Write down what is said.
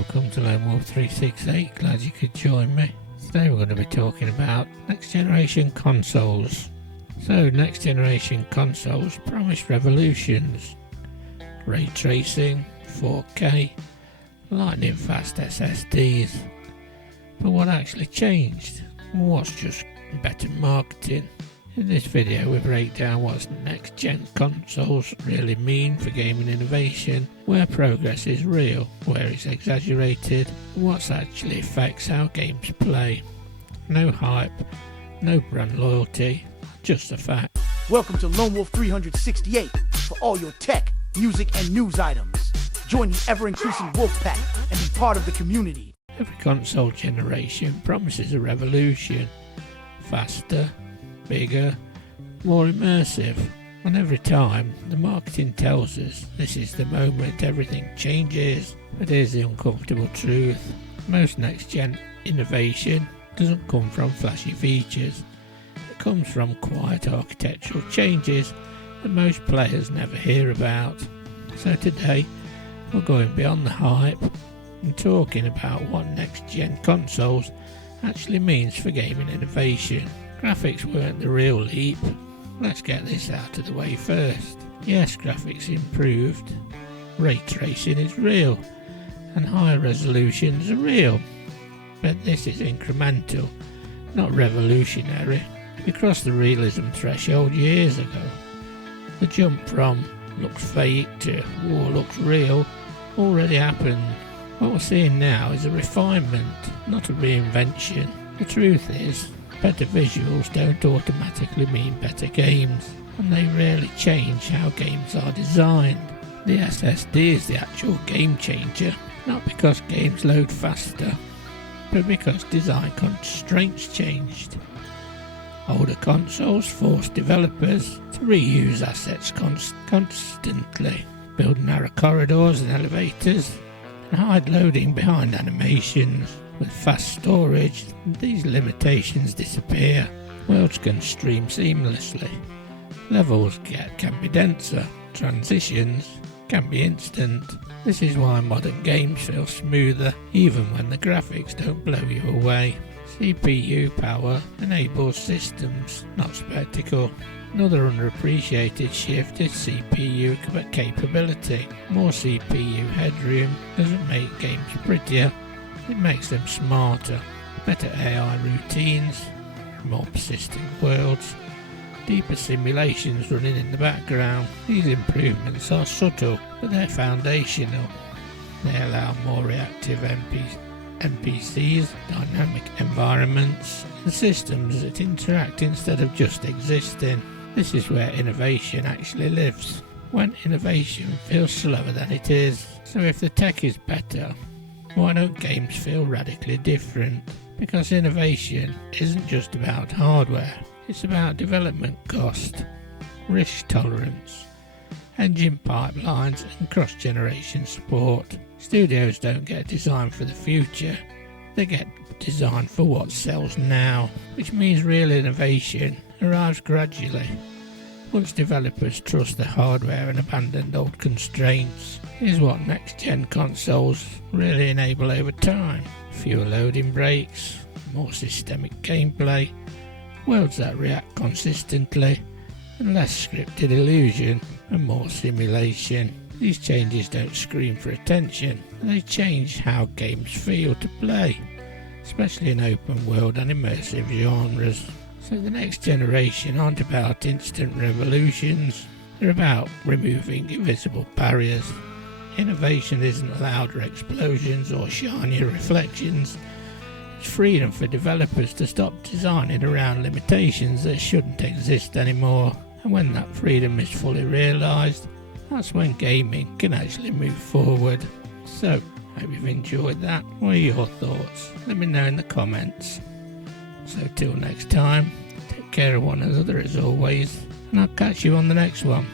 welcome to Lone Wolf 368, glad you could join me. Today we're going to be talking about next generation consoles. So next generation consoles promise revolutions, ray tracing, 4K, lightning fast SSDs. But what actually changed? What's just better marketing? In this video we break down what next gen consoles really mean for gaming innovation, where progress is real, where it's exaggerated, and what actually affects how games play. No hype, no brand loyalty, just a fact. Welcome to Lone Wolf 368 for all your tech, music, and news items. Join the ever-increasing wolf pack and be part of the community. Every console generation promises a revolution. Faster, bigger, more immersive. And every time, the marketing tells us this is the moment everything changes. But here's the uncomfortable truth. Most next-gen innovation doesn't come from flashy features. It comes from quiet architectural changes that most players never hear about. So today, we're going beyond the hype and talking about what next-gen consoles actually means for gaming innovation. Graphics weren't the real leap. Let's get this out of the way first. Yes, graphics improved, ray tracing is real, and higher resolutions are real. But this is incremental, not revolutionary. We crossed the realism threshold years ago. The jump from looks fake to looks real already happened. What we're seeing now is a refinement, not a reinvention. The truth is, better visuals don't automatically mean better games, and they rarely change how games are designed. The SSD is the actual game changer, not because games load faster, but because design constraints changed. Older consoles forced developers to reuse assets constantly, build narrow corridors and elevators, and hide loading behind animations. With fast storage, these limitations disappear. Worlds can stream seamlessly. Levels can be denser. Transitions can be instant. This is why modern games feel smoother, even when the graphics don't blow you away. CPU power enables systems, not spectacle. Another underappreciated shift is CPU capability. More CPU headroom doesn't make games prettier, it makes them smarter. Better AI routines, more persistent worlds, deeper simulations running in the background. These improvements are subtle, but they're foundational. They allow more reactive NPCs, dynamic environments, and systems that interact instead of just existing. This is where innovation actually lives, when innovation feels slower than it is. So if the tech is better, why don't games feel radically different? Because innovation isn't just about hardware, it's about development cost, risk tolerance, engine pipelines and cross-generation support. Studios don't get designed for the future, they get designed for what sells now, which means real innovation arrives gradually. Once developers trust the hardware and abandon old constraints, is what next-gen consoles really enable over time. Fewer loading breaks, more systemic gameplay, worlds that react consistently, and less scripted illusion and more simulation. These changes don't scream for attention, they change how games feel to play, especially in open world and immersive genres. So the next generation aren't about instant revolutions, they're about removing invisible barriers. Innovation isn't louder explosions or shinier reflections, it's freedom for developers to stop designing around limitations that shouldn't exist anymore. And when that freedom is fully realised, that's when gaming can actually move forward. So, hope you've enjoyed that. What are your thoughts? Let me know in the comments. So till next time, take care of one another as always, and I'll catch you on the next one.